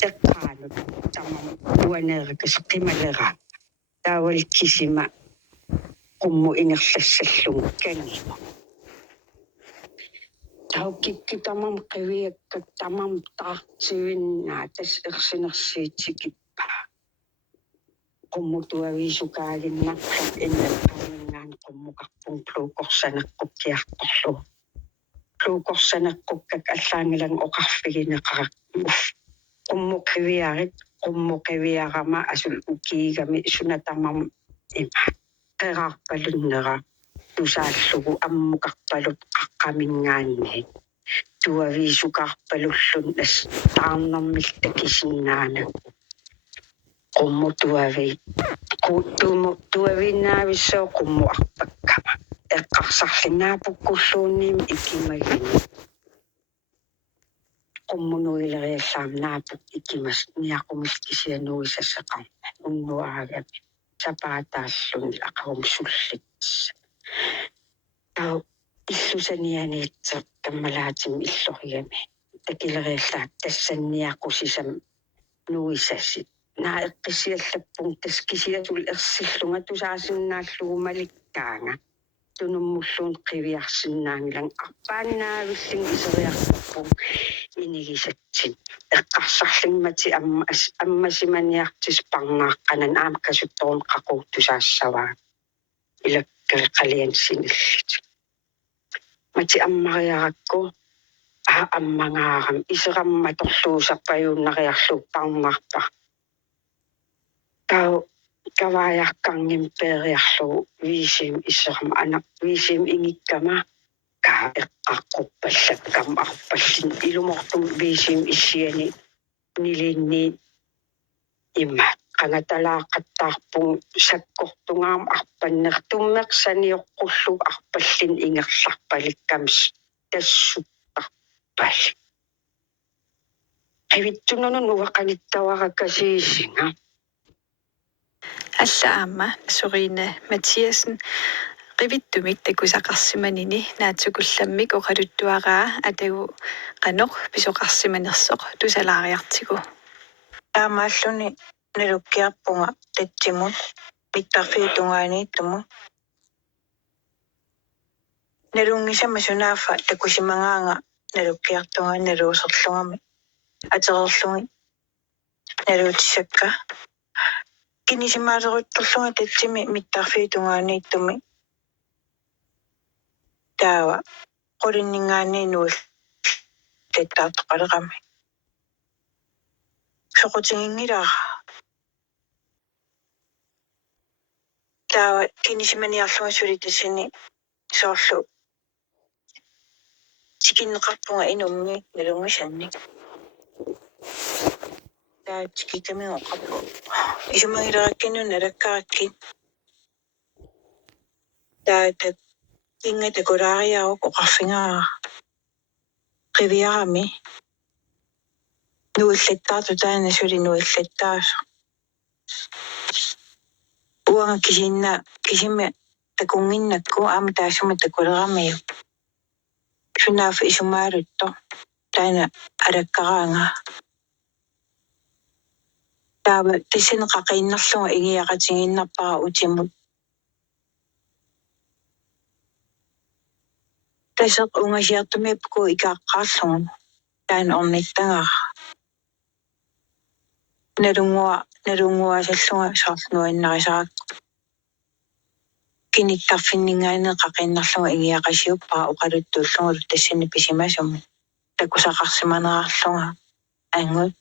teqqaanut tamam uaneerikasqimalera taawal kisima qummu ingerlassallung kangimu taukikki tamam qiviakka tamam taartivinnaa tas ersinersiitikippa qummutuaviisukaaginnaqlat innaqqaamingaan qummuqarpung pluukorsaneqqukkiartorlu pluukorsaneqqukkak allaangilang oqarfigineqaraq qummuqiviarit qummuqiviarama asul ukiigami sunatamam ima qerarpalunnera tusaallugu ammuqarpalut qaqqamingaanni tuaviisuqarpalullun as taarnermil takisinnaana qummutuavi tuavinnaavissoo qummuarpakkama eqqarsarlinnaapukkulluunniim ikimagini qummunuileriallaam naapuk ikimas niaqumilkisianuisasseqarna unnuaagami sapaataallun aqarumsullits tau illusanianiitser kammalaatim illoriami takileriallaak tassanniaqusisam nuisassit naa eqqisiallappung taskisiatul ersillunga tusaasinnaalluu malikkaanga tunumulluun qiviarsinnaangilang arpaannaavilling iseriarpung inigisatsin eqqarsarlingmati ammasimaniartis parnaaqqanan aamakkasuttorum qaquuttusaassavaa ilakkalqaliansinillit mati ammariarakku ammangaaram iserammatorluusarpajunariarluuk parnaarpa tau kavaajarkangim peeriarlugu viisim iseram anak viisim ingikkama kaa eqqaqquppallakkam arpallin ilumortum viisim issiani nilinni imma qangatalaaqattaarpung sakkortungaam arpannertummeqsanioqqullu arpallin ingerlarpalikkams tassupparpal qivittununun uaqanittavarakasiisinga Alla aamma Sorine Mathiasen qivittumik takusaqarsimanini naatsukullammik oqaluttuaraa atagu qanoq pisoqarsimanersoq tusalaariartigu aamaalluni nalukkiarpunga tatsimut mittarfiitungaaniittumu nalungisama sunaafa takusimangaanga nalukkiartunga naluuserlungami atererlungi naluutissakka kinisimaaleruuttorlunga tatsimi mittarfiitungaaniittumi taawa qulinningaanniinuul tattaartoqaleqami soqutingingilaa taawa kinisimaniarlunga suli tassini soorlu tikinneqarpunga inummi nalungisanni taa tikikamigoqarpu isumagilerakkinu nalakkarakkin taata kinga takulaariaruq oqarfingaa qiviarami nuillattaartu taana suli nuillattaasu uanga kisinna kisimi takunginnakku aama taasuma takuleramiu sunaafa isumaalutto taana alakkaraanga taava tassaneqaqiinnerlunga igiaqatiginnarpara utimut taseq ungasiartumipku ikaaqqaarlungu taana ornittangara nalunguasallunga soorlunuinnarisaraakku kinittarfinningaane qaqinnarlunga igiaqasiuppaa oqaluttuullungu tassani pisimasumi takusaqarsimanerarlunga angut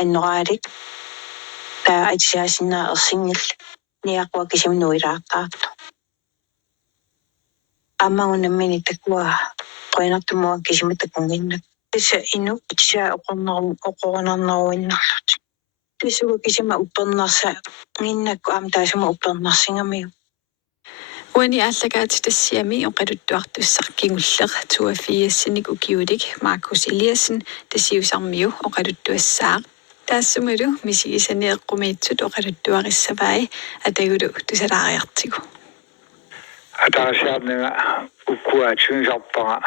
annoraalik taa atisiaasinnaa ersingil niaqua kisimnuilaartaartu аммагунаммини такуа qoinartumua kisimatakunginnak tassa inu tissa oqornerneruinnarlut tassuga kisima uppernersa nginnakku aam taasuma uppernersingamiu Uani allakaati tassiami oqaluttuartussarkingulleq tuafiassanik ukiulik Markus Eliasen tassiusarmiu oqaluttuassaaq taassumulu misigisaneeqqumiitsut oqaluttuarissavai atagulu tusalaariartigu атаасиарнага уккуаатсуисарпара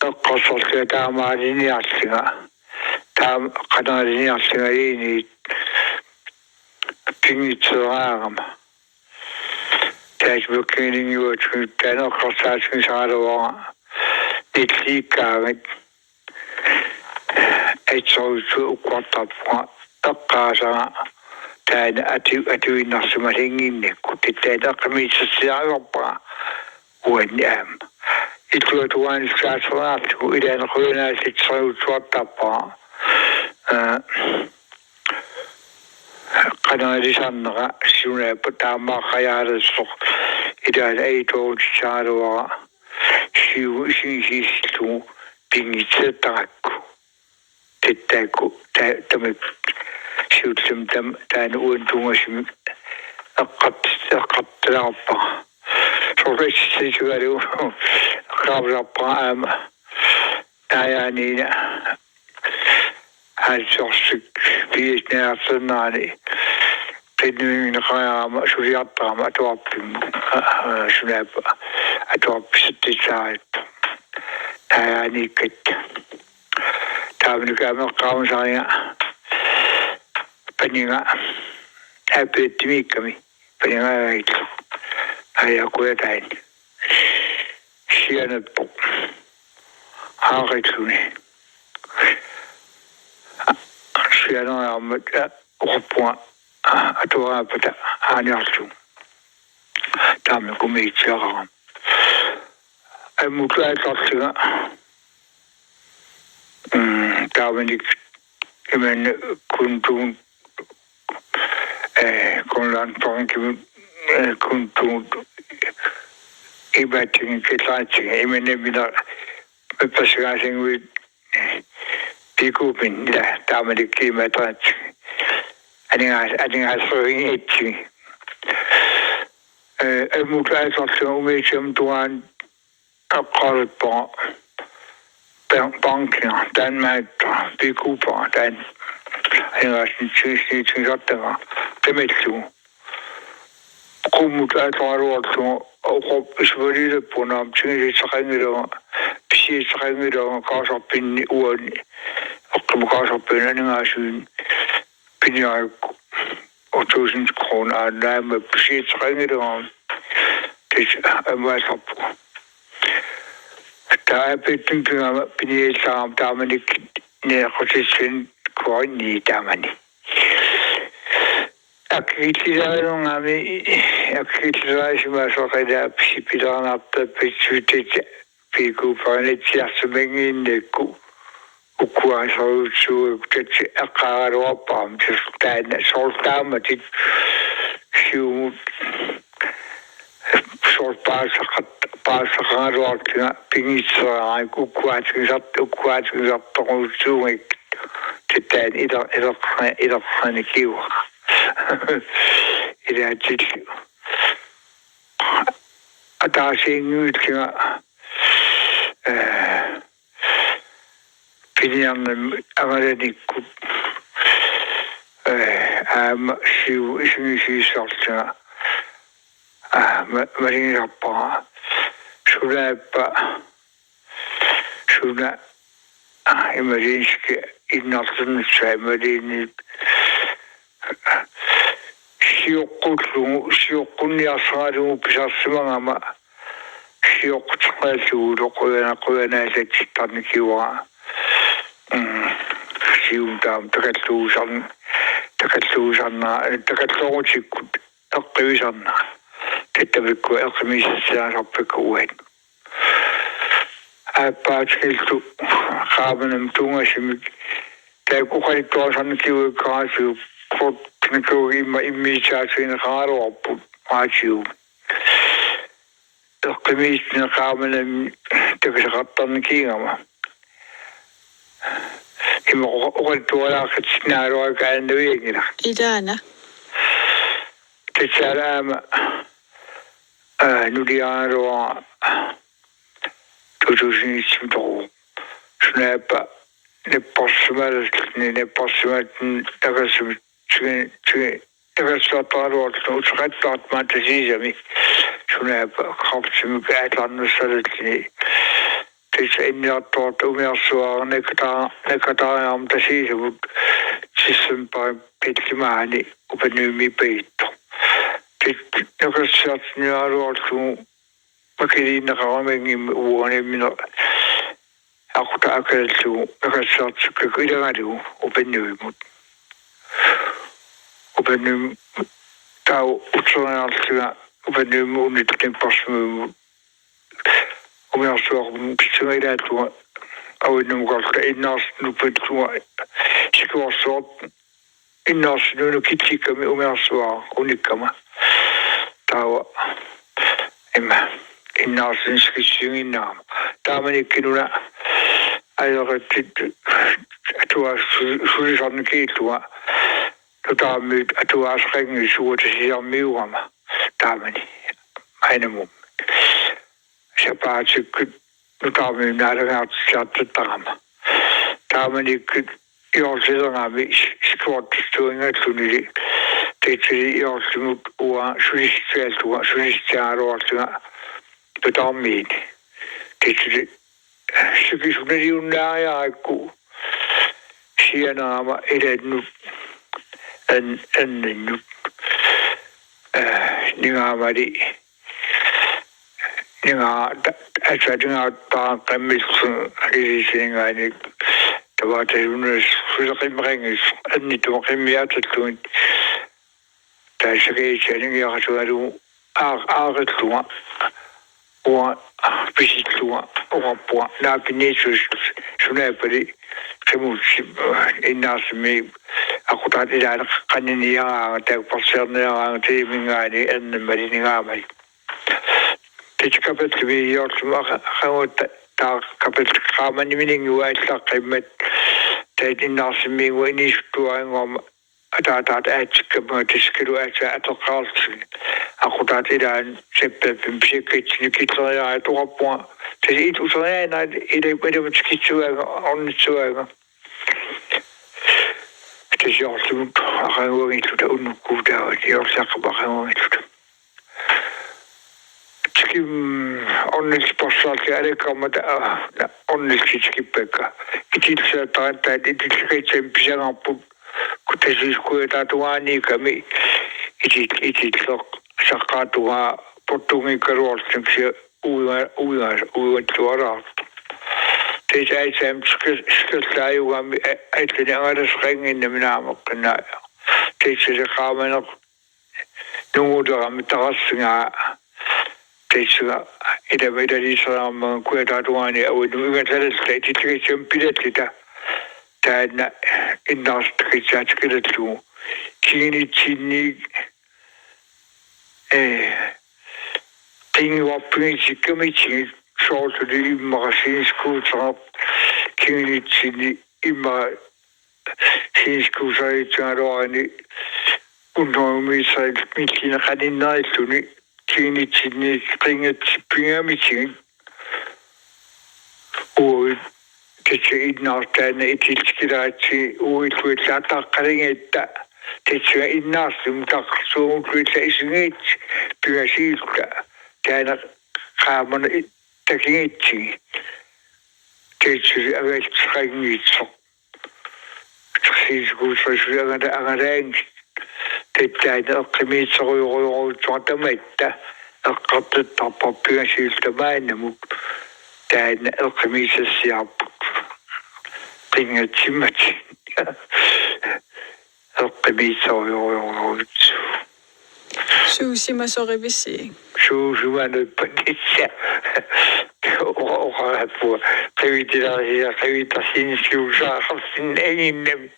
قصص تامارين يعطيها تام قنارين يعطيها يني بيني تراغم تاج بكيني يوتشو تانا قصص مساروا نتليكا اتسوسو قطبوا أقاسا تانا أتوي نفس مريني كنت تانا قميص السيارة والنعم إتوان سكاسرات وإلى نقولنا تتصوت وطبا قناة سنغا سنة بتاما خيار السوق إذا أيتو تشاروا شيو شيشتو بيني تتاكو تتاكو تم شو تم تان وانتو مش قد رابا شوفش تجاري قاب رابا يعني هالشخصك في اثنين صناني تدمين قيام شريطة ما توقف شناب أتوقف 6 ساعات يعني كت تابن كامل قام سايا بنينا أبيت ميكمي بنينا رايت هيا كويتين شيانة بو هاغيتوني شيانة عمد أخبوا أتوقع بتا هانيارتو تامل كميت شغام المطلع تصيغا تابنك كمان كنتون كنلان طون كنتون إباتين كتلاتين إمن بنا بسرعين ويد بيكوبين لا تابنك كيما تلاتين أنا عصرين إتشي المطلع تصيغا وميشم دوان أقارب banken, Danmark, Bikupa, den resten tingsrettere, det med Kumut at råd og selvfølgelig på nogle tingsrettere, tingsrettere og kasser pinde uden og kasser pinde af syn pinde og 1000 kroner af nærme tingsrettere, det er meget på. Der er bygninger benyttet om damerne nærmest grønne damerne. Aktiviteter af aktiviteter som er så rigtig apsipiderne op der betyder bygge på en tirsdag en god ukura så det er klart op om det der så damer det jo så bare så ret penge så jeg kunne kvart så ikke det der et af kiv det er tit og der er sen udklæder pengene er det kunne syv sorter Marine Rappa Sulla emergenske i natten Marine Siokun Yasaru Pisasmama Sioktu Koena Tanikiwa Siudam Takatusan Takatochikut Takusan تتبقى الخميس الساعة ربك وين أبى تكلتو خابن متوما شمك تاكو خالي توصل كيو كاسو كوت نكو إمي شاسين خارو أبو ماشيو الخميس نخابن تكشغطن كيما إما قلت ولا خدشنا رواك عن دويقنا إدانا تسلام Nudiano Tutusinitro Snappa ne possible Eversataro to Sretat Mantasizami Snappa Kopsim Gatlan Salati det ender tot umersua nekata am tasisu sisum pa petlimani upenumi peito det nokasat nyaro tu makiri nakameng uone mino akuta akeltu nokasat kukirangadu upenumi upenumi tau utsonaltua upenumi unitin pasmu umersua pitsumeidatu awinum galta innas nupetua sikuasot innas nukitikami umersua unikama tawa emma innas inskitsinginam tamani kinuna ayogatit atua sulisan kitua tutami atua asrengi suotisiamiuama tamani ainemu Sepaatsi tutami naragat sattama tamani jorsilangami skot tuinga tunili tetri jorsimut ua sulistieltua sulistiaroaltua tutami tetri sikisuneri unnaajaikku sienama edennut ennennut ningamari ninga atsadinga ta kamis risingani tawate unes sulimringis anni to kemiatatun tasege chening yasuaru agattua o visitua o po na kinesus sunepari kemusi inasmi akutati dana kaniniya ta paserne te mingani en mariningami kapet vi jortma khawt ta kapet khamani mining waitla qimet taydin nasmi wini stuangom ata atskiru atqalt aqutati dan seppe pimsikit nikitla atopo tedi usana ide bedemskitsu onnitsuanga tejortu akhawi tuda unkuda yorsaqba akhawi onnellis passalti arekamata onnellis kitskipeka kititsa tanta ititsiketsen pisangampu kutesis tuani kami ititlok sakatuha portungi karoltsimsi uivan tuara teis aitsem skiltaiugami aitlini angaresrenginne minaamakkana teitsese kaamenok nungudagami tagassinga teisga ida vedalisam kuetatuani awinungatalesta ititsiketsen pidetlita taina innastkitsaatskiletlu kiinitsinni tingiwappingitsikkamitsingi soortuli immaqasiinskuutaraq kiinitsinni imma siinskuusaritsigaroani unnorumiisait mitlina qaninnailluni kiinitsinni qingatsippingamitsingi ui tetsi innaartaana itilskiraatsi uitluillaataqqaringetta tetsiga innaarlum taqsuumutluilla isingiit pingasiilta taana qaamana takingitsigi tetsi aveltsqangiitsoq taqsiiskuusrisuagana angaraangi tettaana eqqimiitsoruyoruutsuatamatta eqqartattarpa pingasiiltamaanamuk taana eqqimiisassiarput qingatsimmat eqqimiitsoruyoruutsu suusimasorivisi suusumanuppanissa oqarappu qivitasiinskiusaaqarsin anginnami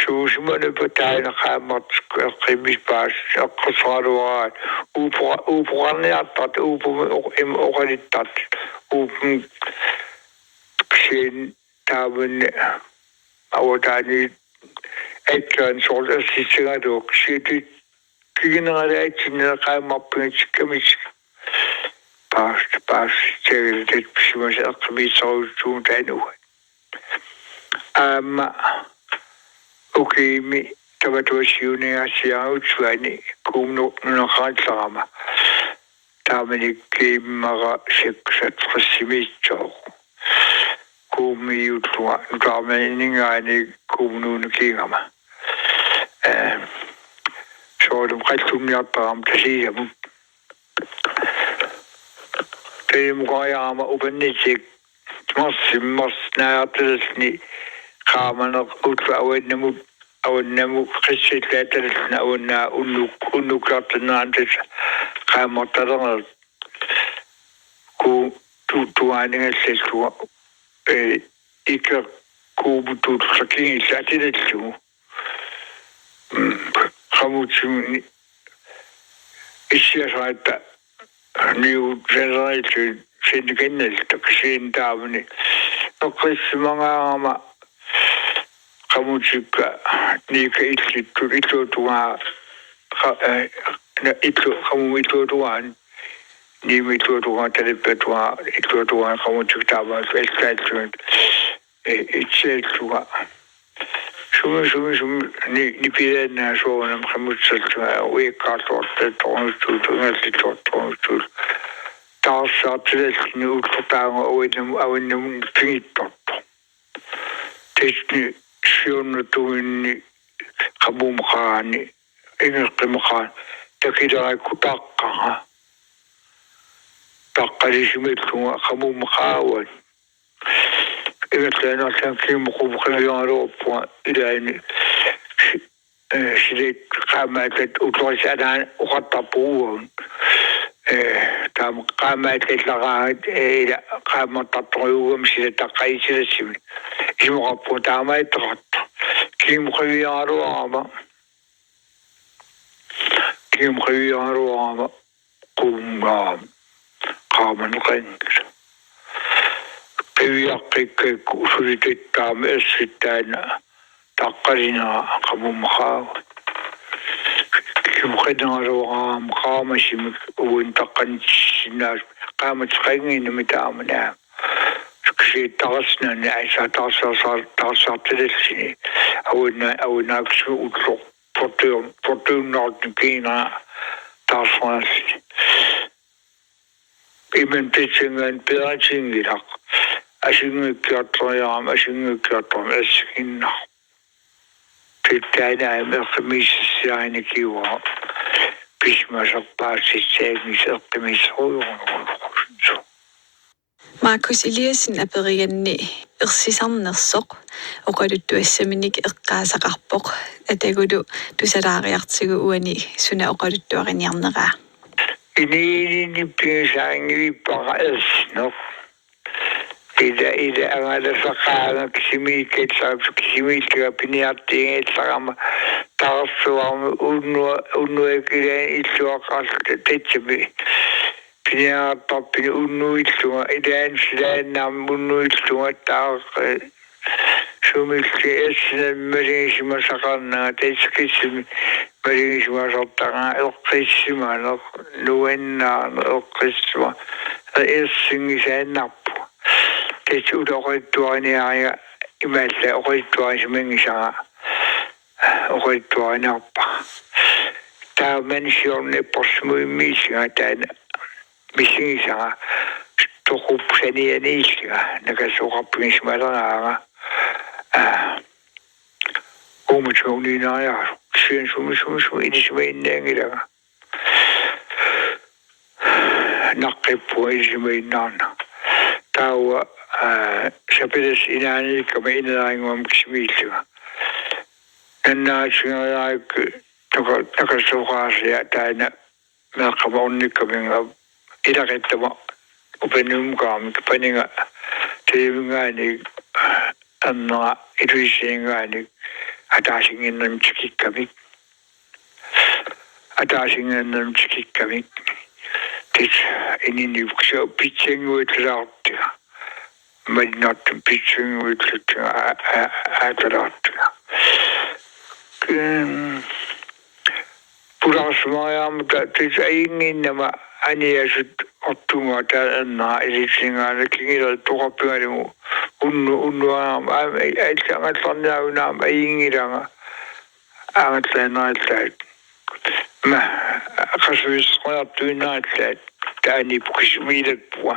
suusumanupataana qaammat eqqimispaas eqqusaaluaraat uupuqarniartat oqalittat uupun sin taamunne awataani etlan sort assitsingaduq sitit kigineraatsinna qaammarpingitsikkamis paas tegelet pisimas eqqimiitsoruutsuun taanuga ukimi tavatuasiuniasiautsuani kuumnu nunaqaatlarama taamani kiimmaga siksat qassimitsoo kuumiutua taamaniningaani kuumnuun kiingama soodum qallumiartaram tasiisamu teemuqayaama upannitsik marsnaartilsni qaamaneq utlu awannamu qissillaatalsna awanna unnuklartinnaantis qaammartalerner ku tuaningallalluga ikke kuubutullerkingillaatillallugu qamutsumni issiasaatta niu generation sinnikennalta kisiintaamni oqissimagaama qamutsikka niika illutugaa qamumitluutugaan niimitluutugaa talippetugaa itluutugaa qamutsiktaamaa elkaatsuun itseelluga sumi nipileennaa soonam qamutsalluga uikkaartortet tornutsuutu taarsaartilalni uutlertaanga awannamun pingittorpo tisni siunnutuginni qamumaqaani ingeqqimaqaan takilarakku taqqaqa taqqalisimelluga qamumaqaawan ingetlaanerlaan kiimmuqumuqaviaruuppua ilaani silet qaamaatat utlerisaalaan uqattarpuugun taam qaamaatlallaraat ila qaammartartoriugam sila taqqaisilassimi ismuqarpu taamaitteqarta kiimmuqaviaruarama qumgaam qaamaneqanngila qiviaqqikka usulitittaama ersittaana taqqalinaa qamumaqaaga kiimmuqaneraruaqaam qaamasimik uun taqqanissinaas qaamatqangiinami taamanaa kisiittarsnani aisataarsaartilassini awannaaksu utloq portuunnaartu kiinaa taarsaarsi imen pitsingan piratsingilaq asingikkiartoriaam askinna tittaanaam eqqimissiaanikiuga pismaserpaassitsaagniseqqimiseruyurunuqulluqussu Markus Eliasen aperianni ersisarnersoq oqaluttuassaminik eqqaasaqarpoq atagulu tusalaariartigu uani suna oqaluttuariniarneraa iniinippigisaangivippaqa ersnoq ida angalasaqaanga kisimiilkiga piniartiingeellaqama tarassuarmi unnuakilaan illuaqarta tatsami piniartarpini unnuilluga ilaan silaannaarmi unnuilluga taaq sumilki esnan malingissimasaqarnaga tatskissimi malingissimasartaqa eqqissimaaneq nuannaarne eqqissima ersingisaannarpu tats uloqittuariniaria imaalla oqittuarisimangisaga oqittuariniarpa taamanissiornepporsmuimmiisiga taana missingisaga toquppsanianiilliga nakassoqarpigismalernaaga uumutsuuniinariaru kisian sumi idisimainnaangilaga naqqippu idisimainnaarna taawa sapidas inaaniikkama inalaanguam kisimiilluga nannaatsingayaak nakassoqaasia taana meeqqama unnikkaminga ilaqittama upannuumkaamik paninga teemingaani annera iluisiingaani ataasinginnam tikikkamik tis ininiuksa pitsenguutlaartiga madinartum pitsenguutluttiga aatalaartiga pularsmayaamta tis ainginnama aniasut ortunga taanna ilitsingaana kingilal toqarpingalimu unnuaam ailsangallarniagunaam aingilanga aangatlaanerallaat ma qasuisqoyartuinnaatlaat تاني بكشميل بوا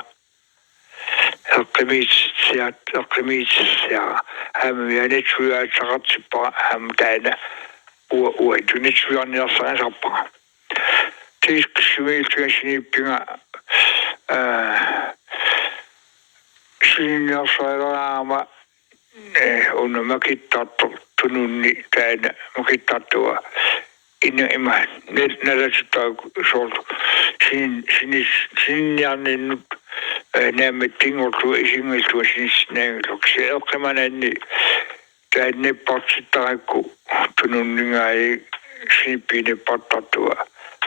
القميص الساعة هم يعني شوية شغط سبا هم تانا وجوني شوية نصان سبا تيش كشميل تشيني بينا شيني نصان راما ono makittattu tununni täällä makittattua inna ima närästä sol sin nyt näemme tingoltu isingiltu sinne okkemanenni täällä patsittaa ku tununninga ei sinipine pattattua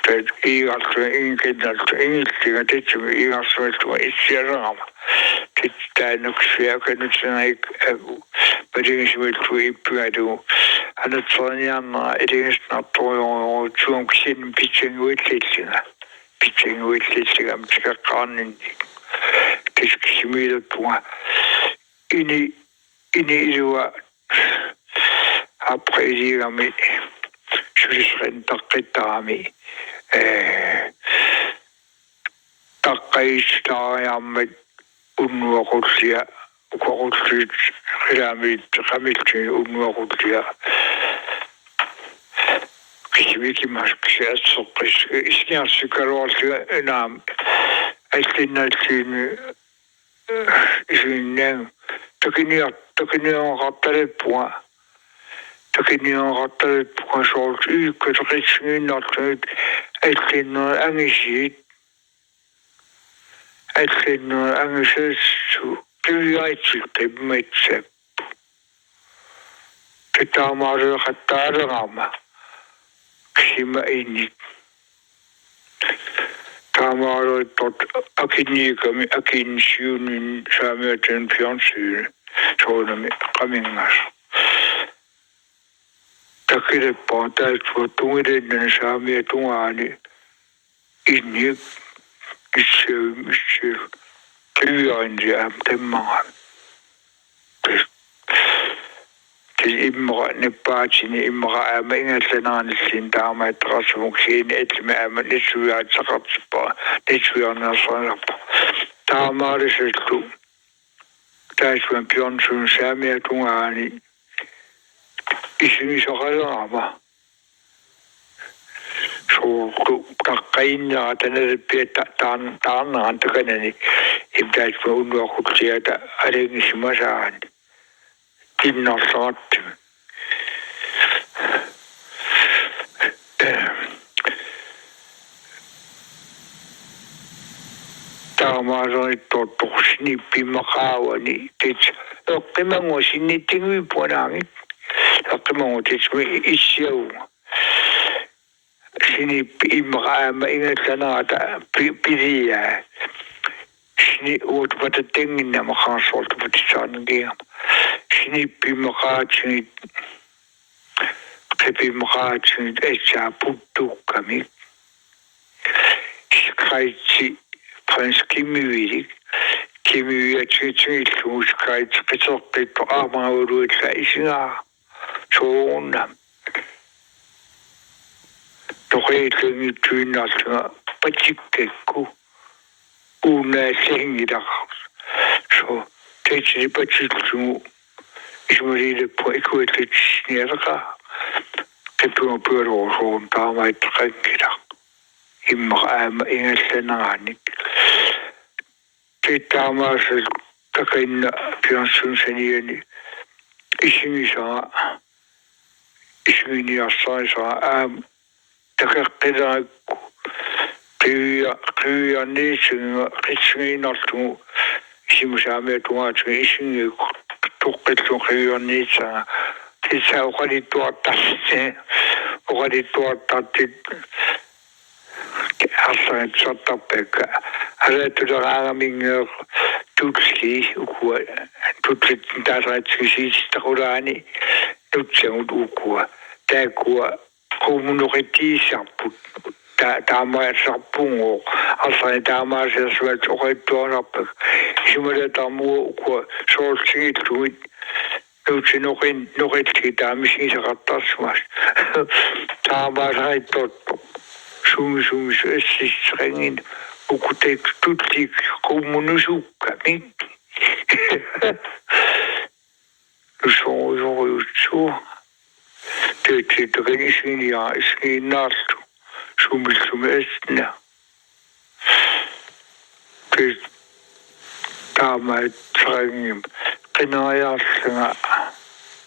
täällä iigaltu inkinnaltu ingiltiga tetsumi iigaltu itse raama täällä nuksia nyt sen Bedingings wil doen. En het van Jan, het is natuurlijk zo'n gezin pitching uitlitsingen. Pitching uitlitsingen, maar het kan niet. Het is gemiddeld voor. In ieder après dire mais je serai taketami. Takkeista ja met unwakusia. Korruptiet, ramiltje, onwaardig. Ik weet niet maar ik zeg zo is niet als ik er al een naam. Ik denk dat is een naam. Dat ik niet aan gaat het point. Dat ik niet aan gaat het point zoals u kunt richting dat het. Ik denk dat Engels is. Ik denk dat Engels is. Tyyaitsilte metsä. Tätä on mahdollista rama. Ksima inni. Tämä on mahdollista akiniikami akin syynnin saamioiden pian syyn. Soonami kamingas. Takilepaa täytyy tungiden saamia tungaani. Inni. Itse. Työnsiä temmaan. Imra ne paatsin imra äämä ingatlenaan sin taama et rasmuksiin etme äämä netsuja tsakatspa netsuja nasanapa. Taama olisettu. Täisvän pionsun säämiä tungaani. Isini sakalaama. Suutu takkainaa tänne pietä taannaan takanani. Imtäis mä unnuakut sieltä arengisimmasaan. Kinnalsaat. Tämä on tottu snippimakauani. Okkemango sinni tingi puonaangit. Okkemango tetsmi isjau. Snippi imraama ingatlanaata pidiä. Sni wat het ding in de gaan soort wat is aan de snippi magaatje heb je magaatje etja putu kami schrijtje van skimiwirik kimiwiatje tjitlu schrijt gezocht to ama roet leisina zo'n toch even niet doen als patjikeku una sengida so teach the patchu ismori po equate snerga kepu puro so tama trekida imma ingesenani tama se takin piansun senieni ismisa ismini asaisa takakida Kyllä niissä kitsminaltu isimusaamme tuotu isingi tukkettu kyllä niissä tässä okadi tuottaa hasan sottapekka häletty raamingor tutski ukua tutsit tarvitsisi urani tutse ukua täkua kommunikatiisappu Tämä sapungo, alta tämä se suet oikein rappa. Simulle muu kun soltsi tuit. Nyt se nokin tämä missä se kattasmas. Tämä sai tottu. Sumi essis rengin ukutek tutlik kommunusukkamik usojutsu tetrinishinia iskinartu sumilsumesna te tama trangim qinayaallinga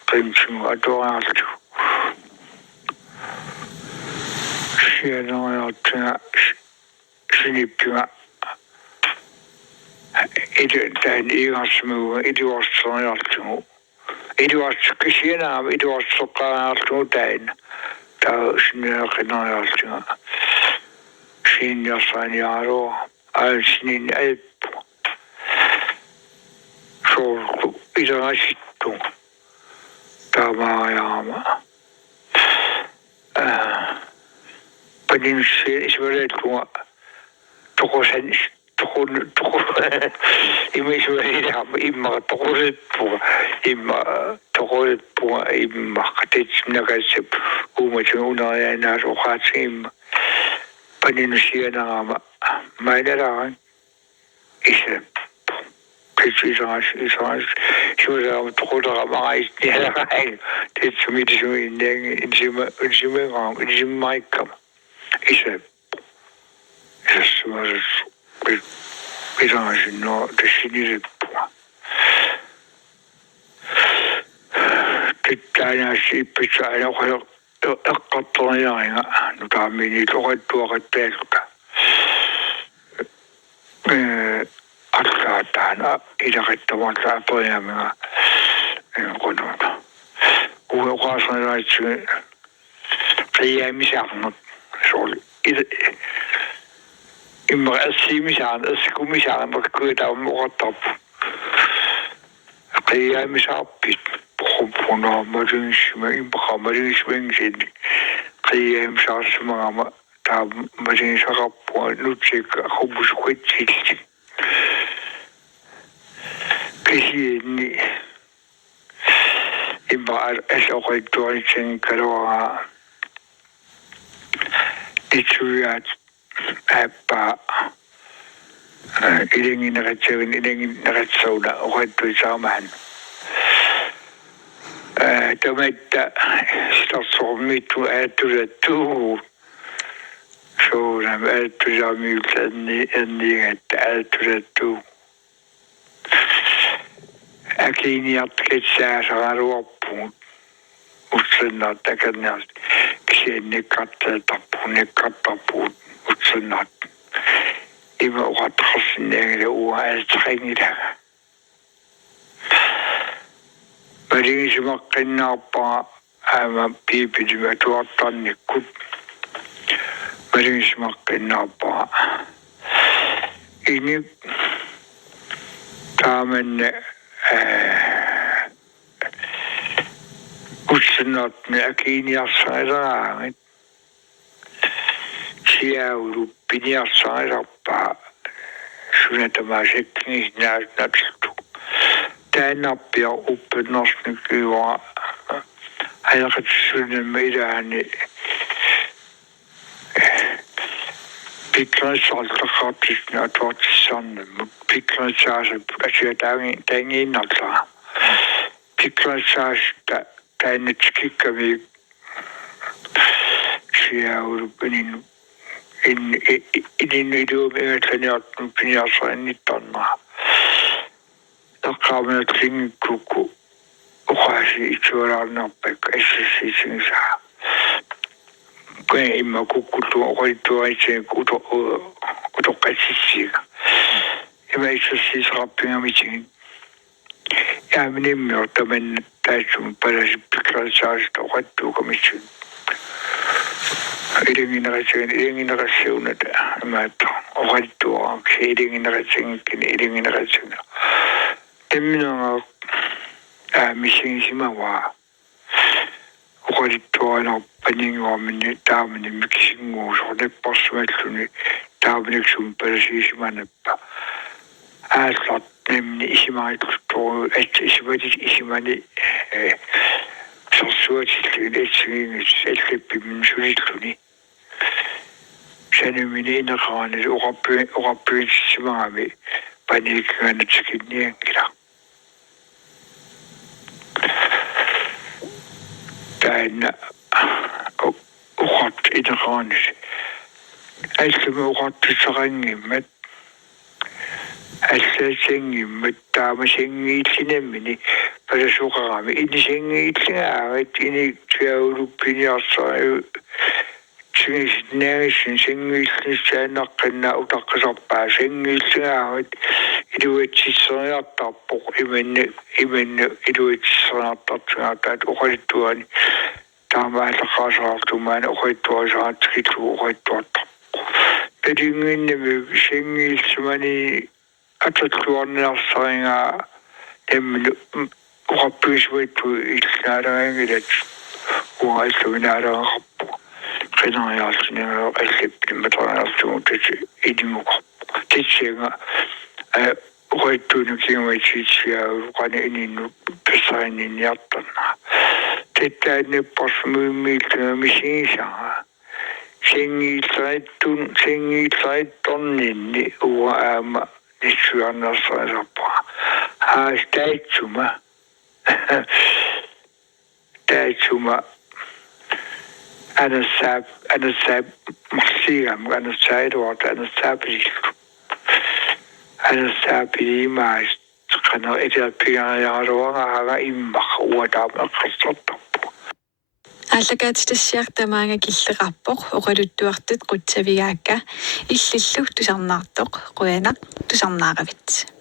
qimsinga atuartu sianayaaltinga siniptinga iden igasmu idiwassanajaltingu idiwassukisianaam idiwassuqqanajaltingu tain ta sinaqinajaltinga sinjassaniaro alsinin alppu solku isanasittu tamaajama paninsi isveletkunga tokosen imma tokosetpuga imma qatitsinakassap umatsuunarianaas uqaatsigimma paninsianaama mainaraan isap kitsisas shuraa toqulaqamaqaisniaraai titsumidisuinniangi insimaikam isap isassumaras Pirasinno tassinirippuga tittaanaassi ippissaana eqqattorniaringa nutaamini toqattuaqattaallutta allaataana ilaqattamarlaaperiamiga qonuna uqaasnalaatsi qiyaamisarnut sooli imma assimisaan assikumisaan rakkuitaam uqattappu qiyaamisaarpit punaamaringsima imaqamaringsmangsin qiyaamisaarsimagama taamaringsaqarpua nutsik aqubusquitsilsi kisiinni imma assoqittuaritsin kaluaga itsuyaat appa ilingineratsavina uqattuisaamaan tamatta starsormittu aattulattu soonam aattusaamiullanni annigatta aattulattu akiniartkatsaasaraluarpugut utsannaat akanniart kisiannikkartatarpuut utsannaat ima uqatqarsinniagila uaalitaqingilaga malingisimaqqinnaarpaa aama piipilima tuartarnikkut malingisimaqqinnaarpaa ini taamanna utsannaatni akiniarsailaraangit siaulu piniarsailarpaa sunatamasekkingi naatnattu taannappia uppennorsnikkiua ajaqatsunamma ilaani piklansaallaqartisna atuartissarnamma piklansaasap asiataangiinnarlaa piklansaasta taannatskikkami siaulu paninu in idiom engatlaniartnu piniarsaannittarnaa eqqaamanatlingikkukku uqaasi itsualaarnarpak assasiisingisaa kaya imma kukkullu uqalittuaritsinga utoqqatsissiga ima issasiisaqarpingamitigin yaaminimmior tamanna taassum palasippikralsaasita uqattuukamitsun ilingineratsiunata imaatto uqalittuaqaksi ilingineratsiнгиккини ilingineratsiunga temminanga aamissingisimawaa uqalittuaqalarpaninguarminni taamani mikisinguusornepparsualluni taamaniksum palasiisimanappa aallart nemni isimaritlutoru isimani sorsuatilluni etsigingis allappimin sulilluni sanumini inaqaani uqappiitsimagami paniikkanatsikинниангила таина уqart inaqaanis аллуми уqartissaqanngimmat аллаасингиммат таамасингииллинаммини паласуqarami инисингииллигаават ини тиаулуппиниарсаа сингиснаагисин сингииллиссаанаққинна утаққисарпаа сингииллигаават илуатсиссериартарпоқ иманна илуатсиссериартартугаатаат уқалиттуани таамаалеққаасаартумаана уқалиттуарисаатикиллу уқалиттуартарпоқ педингиннами сингииллимани ататлуарниарсарингаа таммину уқаппиисуитту иллаалагангилат уааллуинаалаагаарпу qinaariartinaa allippi matoriartugut idimuk titsega uqaittuunu kinguatsiitsiaagu qana ininnu passarininniartarna tittaanipparsumuimmiiltuna misigisaa singiilsaittorninni uwa aama nissuarnersariarpa taatsuma أنا الساب مخصية أنا السائد وقت أنا الساب لي ما قنا إذا بيان على إمخ ودام القصة аллагаат тассиартамаага киллеқарпоқ оқалуттуартут қутсавигаакка иллиллу тусарнаартоқ қуянақ тусарнааравит